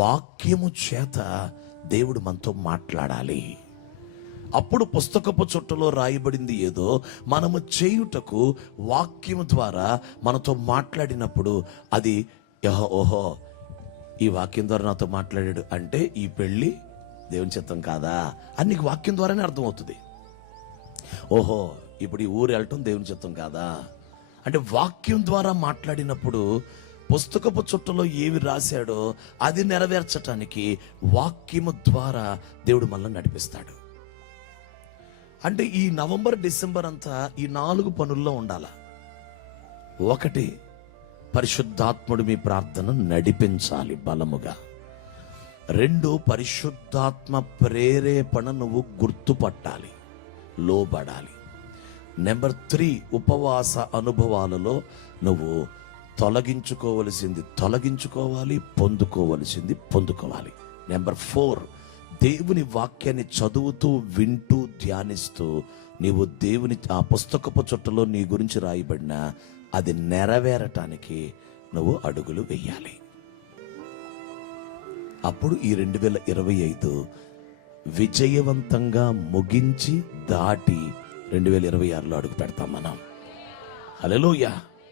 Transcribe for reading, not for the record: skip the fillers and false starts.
వాక్యము చేత దేవుడు మనతో మాట్లాడాలి. అప్పుడు పుస్తకపు చుట్టలో రాయబడింది ఏదో మనము చేయుటకు వాక్యము ద్వారా మనతో మాట్లాడినప్పుడు అది ఓహో ఈ వాక్యం ద్వారా నాతో మాట్లాడాడు అంటే ఈ పెళ్ళి దేవుని చిత్తం కాదా అని నీకు వాక్యం ద్వారానే అర్థమవుతుంది. ఓహో ఇప్పుడు ఈ ఊరు వెళ్ళటం దేవుని చిత్తం కాదా అంటే వాక్యం ద్వారా మాట్లాడినప్పుడు పుస్తకపు చుట్టలో ఏవి రాశాడో అది నెరవేర్చటానికి వాక్యము ద్వారా దేవుడు మనల్ని నడిపిస్తాడు. అంటే ఈ నవంబర్ డిసెంబర్ అంతా ఈ 4 పనుల్లో ఉండాల. 1, పరిశుద్ధాత్ముడు మీ ప్రార్థన నడిపించాలి బలముగా. 2, పరిశుద్ధాత్మ ప్రేరేపణ నువ్వు గుర్తుపట్టాలి, లోబడాలి. నెంబర్ 3, ఉపవాస అనుభవాలలో నువ్వు తొలగించుకోవలసింది తొలగించుకోవాలి, పొందుకోవలసింది పొందుకోవాలి. నెంబర్ 4, దేవుని వాక్యాన్ని చదువుతూ వింటూ ధ్యానిస్తూ నీవు దేవుని ఆ పుస్తకపు చుట్టలో నీ గురించి రాయబడిన అది నెరవేరటానికి నువ్వు అడుగులు వెయ్యాలి. అప్పుడు ఈ 2025 విజయవంతంగా ముగించి దాటి 2026లో అడుగు పెడతాం మనం. హల్లెలూయా.